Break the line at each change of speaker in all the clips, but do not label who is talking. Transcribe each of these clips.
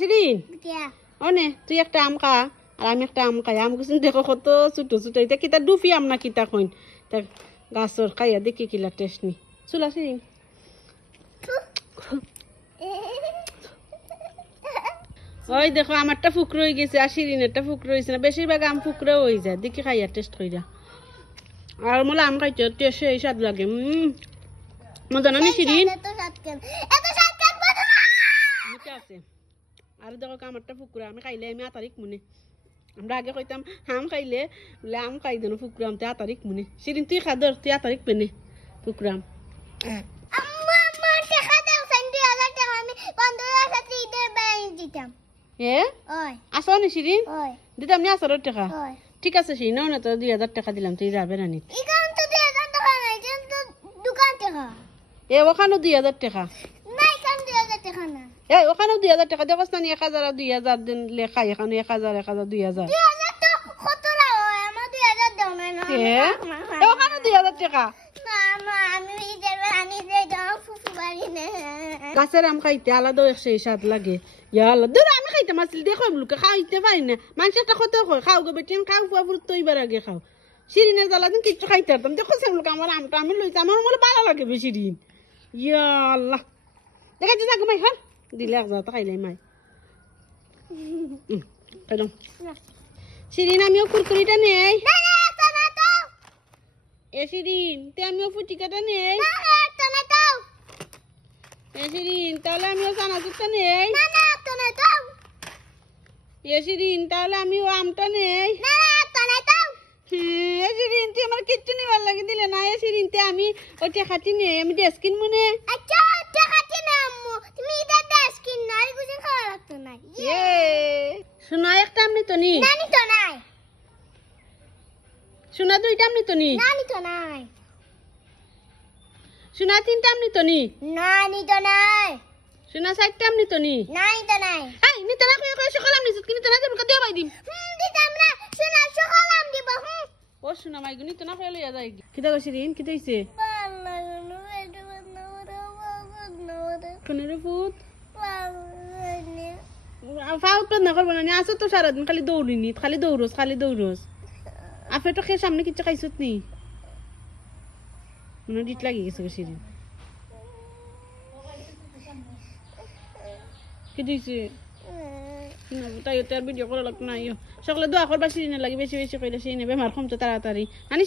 শিরিন অনে তুই একটা আম খা আর আমি একটা আম খাই। আম কিছু দেখো কত ছোট ছোট। এটা কিতা ডুফি আম না কিতা কইন? তা গাছর খাইয়া দেখি কিলা টেস্ট নি। চুলা শিরিন ওই দেখো আমারটা ফুকরো হয়ে গেছে আর শিরিনেরটা ফুকরো হয়েছে না বেশিরভাগ আম ফুকরো হয়ে যায়। দেখি খাইয়া টেস্ট কইরা। আর মোলা আম খাইতে টেস্ট সেই স্বাদ লাগে উম। মজা না নি শিরিন?
এত সাতকেন এত সাতকেন বলো? না
মিঠা আছে। আর দেখো আমারটা ফুকুরা আমি খাইলে আমি আতারিক মনে। আমরা আগে কইতাম হাম খাইলে বলে আম খাই দেন ফুকুরাম তে আতারিক মনে। সেদিন তুই খাদর তুই আতারিক পেনে ফুকুরাম আসো নি শিরিন দিতাম নি আসরের টাকা? ঠিক আছে সেই নাও না তো দুই হাজার টাকা দিলাম তুই যাবে না নি
ইখান তো দিয়ে হাজার টাকা নাই যেন তো দোকান টাকা।
এ ওখানেও দুই হাজার টাকা
না ইখান দিয়ে হাজার টাকা না।
এ ওখানেও দুই হাজার টাকা। দেখোস না এক হাজার আর দুই হাজার দিন লেখাই এখানে এক হাজার এক হাজার দুই হাজার।
আমার দুই হাজার
টাকা।
আমি
গাছের খাইতে আলাদা সেই স্বাদ লাগে। ইয়াল্লা দূর আমি খাইতাম আসলে দেখো লোকে খাইতে পারি না। মানুষ একটা কত খাও গো বেটিন খাও ফুয়া ফুর তো এবার আগে খাও। শিরিনের জ্বালা দিন কিচ্ছু খাইতে পারতাম। দেখো সে লোক আমার আমটা আমি লইছি আমার মনে ভালো লাগে বে শিরিন ইয়াল্লা দেখাচ্ছি যাক মাই খান দিলে এক যাতা খাইলে মাই উম, খাইলাম শিরিন আমিও কুরকুরিটা নেই
না না তো না তো
এ শিরিন তে আমিও ফুটিকাটা নেই
না না তো না তো
এ শিরিন তাহলে আমিও চানাচুরটা নেই
না না তো না তো
এ শিরিন তাহলে আমিও আমটা নেই
না না তো না তো
হ্যাঁ, এসিরিন তুই আমার কিচ্ছু নিবার লাগে দিলে না এসিরিন তে আমি ওই টেকাটি নেই আমি ড্রেস কিনবো নে
আচ্ছা টাকাটি না আম্মু তুমি ঈদের ড্রেস কিন না আর খাওয়া লাগতো না।
শোনা একটা আমনি তো নি।
নানি তো নাই।
শোনা দুইটা আমনি তো নি।
নানি তো নাই।
শোনা তিনটা আমনি তো নি।
নানি তো নাই।
শোনা চারটা আমনি তো নি।
নাই তো নাই।
এই না কই কই সকাল আমনি সুত নিতে না তুমি দিও বাই দিম।
হুম দিতাম না। শোনা সকাল আম দিব হুম।
ও শোনা মাই গুনি তো না কই লইয়া যাই। কিতা কই শিরিন কি হইছে? কোনের ফুট ফাউট তো না করব না আসো তো সারাদিন খালি দৌড়িনি খালি দৌড়স খালি দৌড়স আপনি তো খেয়ে সামনে কিচ্ছু খাইছত নি? মনে ডিট লাগি গেছে কি দিছে? তাই তার ভিডিও করা লাগতো না ইয়ো সকলে দোয়া করবা শিরিনের লাগি বেশি বেশি কইলে শিরিনে বেমার কমতো তাড়াতাড়ি। আনি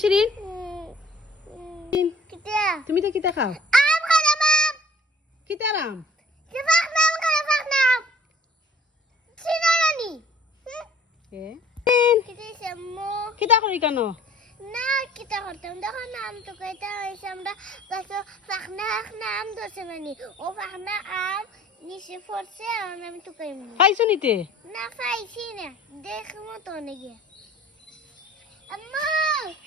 কিতিয়া?
তুমি তো কিতা খাও?
না কিতা করতাম দেখো নাম তো কইতা আমরা ধরছে মানে। ও ফাকনা আম নিচে পড়ছে আর আমি তো কইম
খাইছো নিতে?
না খাইছি না। দেখব তো নাকি আম্মা!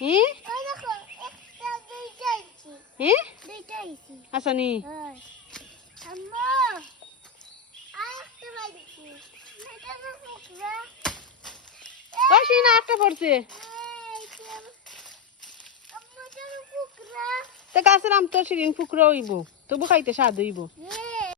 হে?
ওই দেখো একটা দুইটা আইছি
হে?
দুইটা আইছি
আসানি?
হয়। আইছি এটা তো
কাছে রাম পড়ছে তা গাছের আম তো সেদিন ফুকরা হইব তবু খাইতে স্বাদ হইব